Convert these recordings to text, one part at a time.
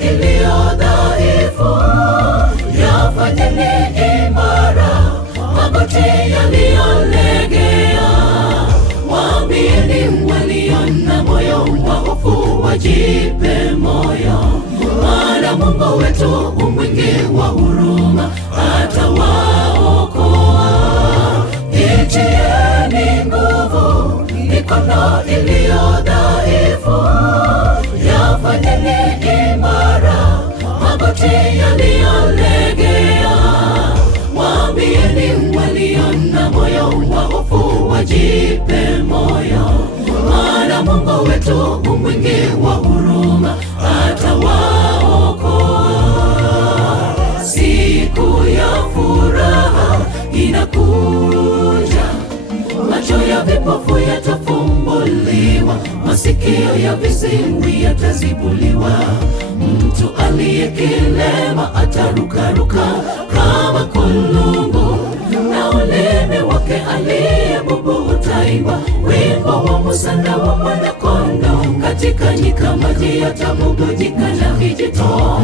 iliyo dhaifu yafanyeni imara, magoti yaliyolegea. Waambieni walio na moyo wa hofu wajipe moyo, maana Mungu wetu mwingi wa huruma atawaokoa. Itieni nguvu mikono iliyo dhaifu, yafanyeni imara, magoti yaliyolegea. Waambieni walio na moyo wa hofu wajipe moyo, maana Mungu wetu mwingi wa huruma atawaokoa. Siku ya furaha inakuja, macho ya vipofu yatafumbuliwa, masikio ya viziwi yatazibuliwa. Mtu aliyekilema atarukaruka kama kulungu, na ulimi wake aliyebubu utaimba wimbo wa Musa na wa Mwana-Kondoo. Katika nyika maji yatabubujika na vijito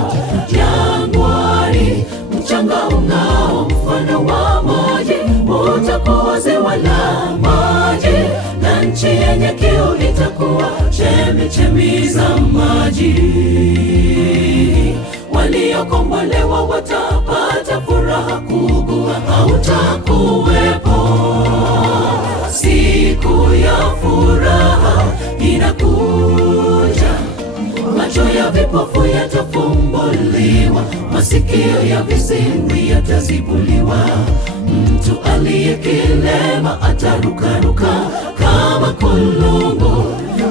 jangwani, mchanga ung'ao mfano wa maji utakuwa ziwa la maji, na nchi yenye kiu itakuwa chemchemi za maji. Waliokombolewa watapata furaha, kuugua hautakuwepo. Siku ya furaha inakuja, macho ya vipofu yatafumbuliwa, masikio ya viziwi yatazibuliwa. Mtu aliyekilema atarukaruka kama kulungu,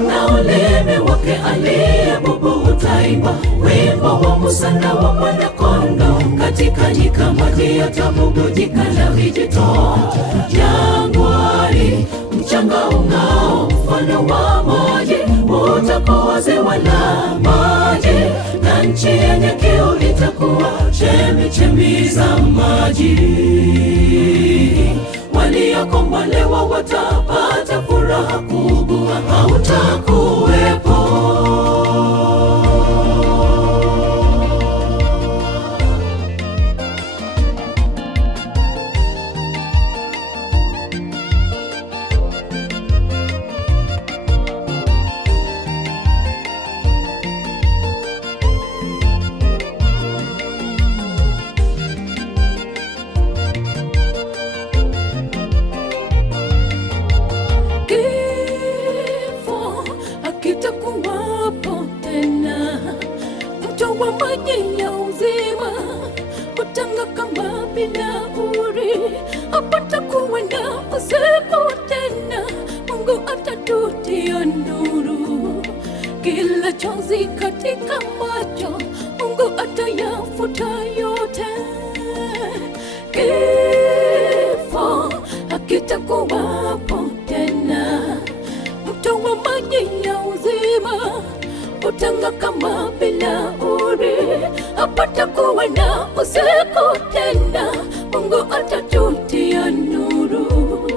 na ulimi wake aliyebubu utaimba wimbo wa Musa na wa Mwana-Kondoo. Katika nyika maji yatabubujika na vijito jangwani, mchanga ung'ao mfano wa maji utakuwa ziwa la maji, na nchi yenye kiu itakuwa chemchemi za maji. Waliokombolewa watapata furaha, kuugua hautakuwepo. Hakitakuwapo tena, mto wa maji ya uzima utang'aa kama bilauri. Hapatakuwa na usiku tena, Mungu atatutia nuru. Kila chozi katika macho Mungu atayafuta yote. Kifo hakitakuwapo tena, mto wa maji ya uzima utang'aa kama bilauri. Hapatakuwa na usiku tena, Mungu atatutia nuru.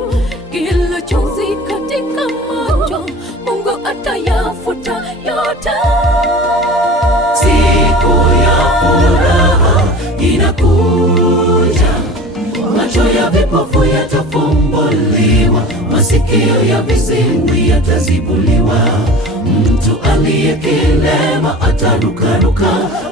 Kila chozi katika macho Mungu atayafuta yote. Siku ya furaha inakuja, macho ya vipofu yatafumbuliwa, masikio ya viziwi yatazibuliwa. Mtu aliyekilema atarukaruka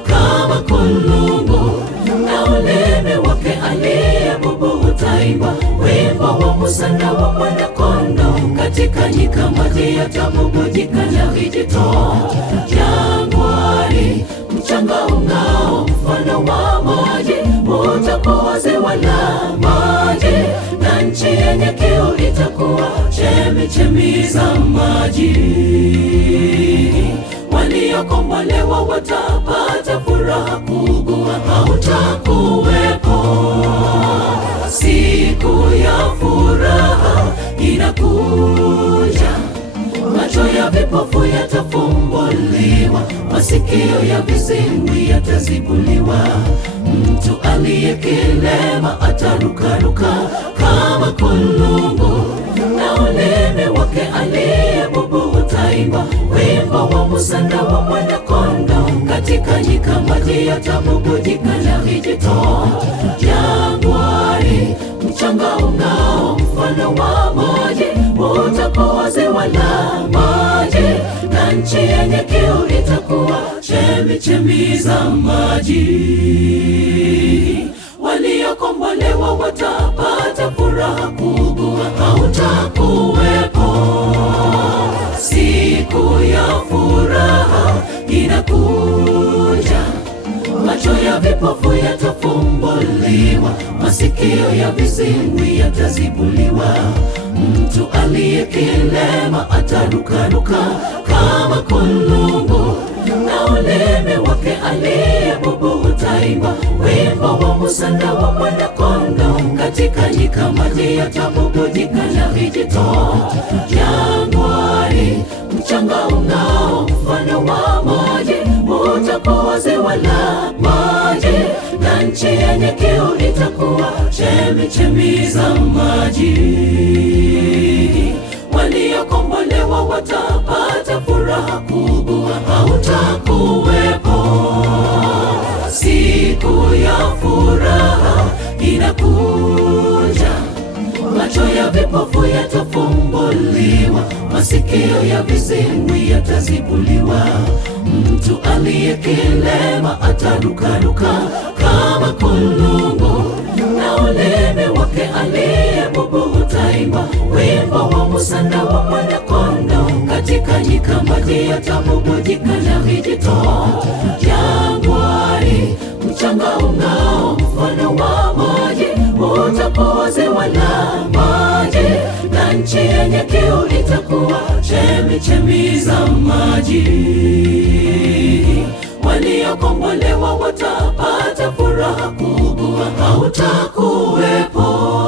kama kulungu, na ulimi wake aliyebubu utaimba wimbo wa Musa na wa Mwana-Kondoo. Katika nyika maji yatabubujika na vijito jangwani, mchanga ung'ao mfano wa maji utakuwa ziwa la maji, na nchi yenye kiu itakuwa chemchemi za maji. Waliokombolewa watapata furaha, kuugua hautakuwepo. Siku ya furaha inakuja, macho ya vipofu yatafumbuliwa, masikio ya viziwi yatazibuliwa. Mtu aliyekilema atarukaruka kama kulungu, na ulimi wake aliyebubu utaimba wimbo wa Musa na wa Mwana-Kondoo. katika nyika maji yatabubujika na vijito jangwani. Mchanga ung'ao mfano wa maji utakuwa ziwa la maji, na nchi yenye kiu itakuwa chemichemi za maji. Waliokombolewa watapata furaha kubwa, hautakuwepo. Siku ya furaha inakuja, macho ya vipofu yatafumbuliwa, masikio ya viziwi yatazibuliwa. Mtu aliyekilema atarukaruka kama kulungu, na ulimi wake aliyebubu utaimba wimbo wa Musa na wa Mwana-Kondoo. Katika nyika maji yatabubujika na vijito jangwani. Mchanga ung'ao mfano wa maji utakuwa ziwa la maji, na nchi yenye kiu itakuwa chemichemi za maji. Waliokombolewa watapata furaha kubwa, hautakuwepo. Siku ya furaha inakuja, macho ya vipofu yatafumbuliwa, masikio ya viziwi yatazibuliwa. Mtu aliyekilema atarukaruka kama kulungu, na ulimi wake aliyebubu utaimba wimbo wa Musa na wa Mwana-Kondoo. Katika nyika maji yatabubujika na vijito jangwani. Mchanga ung'ao mfano wa maji utakuwa ziwa la maji, na nchi yenye kiu itakuwa chemichemi za maji. Waliokombolewa watapata furaha kubwa, hautakuwepo.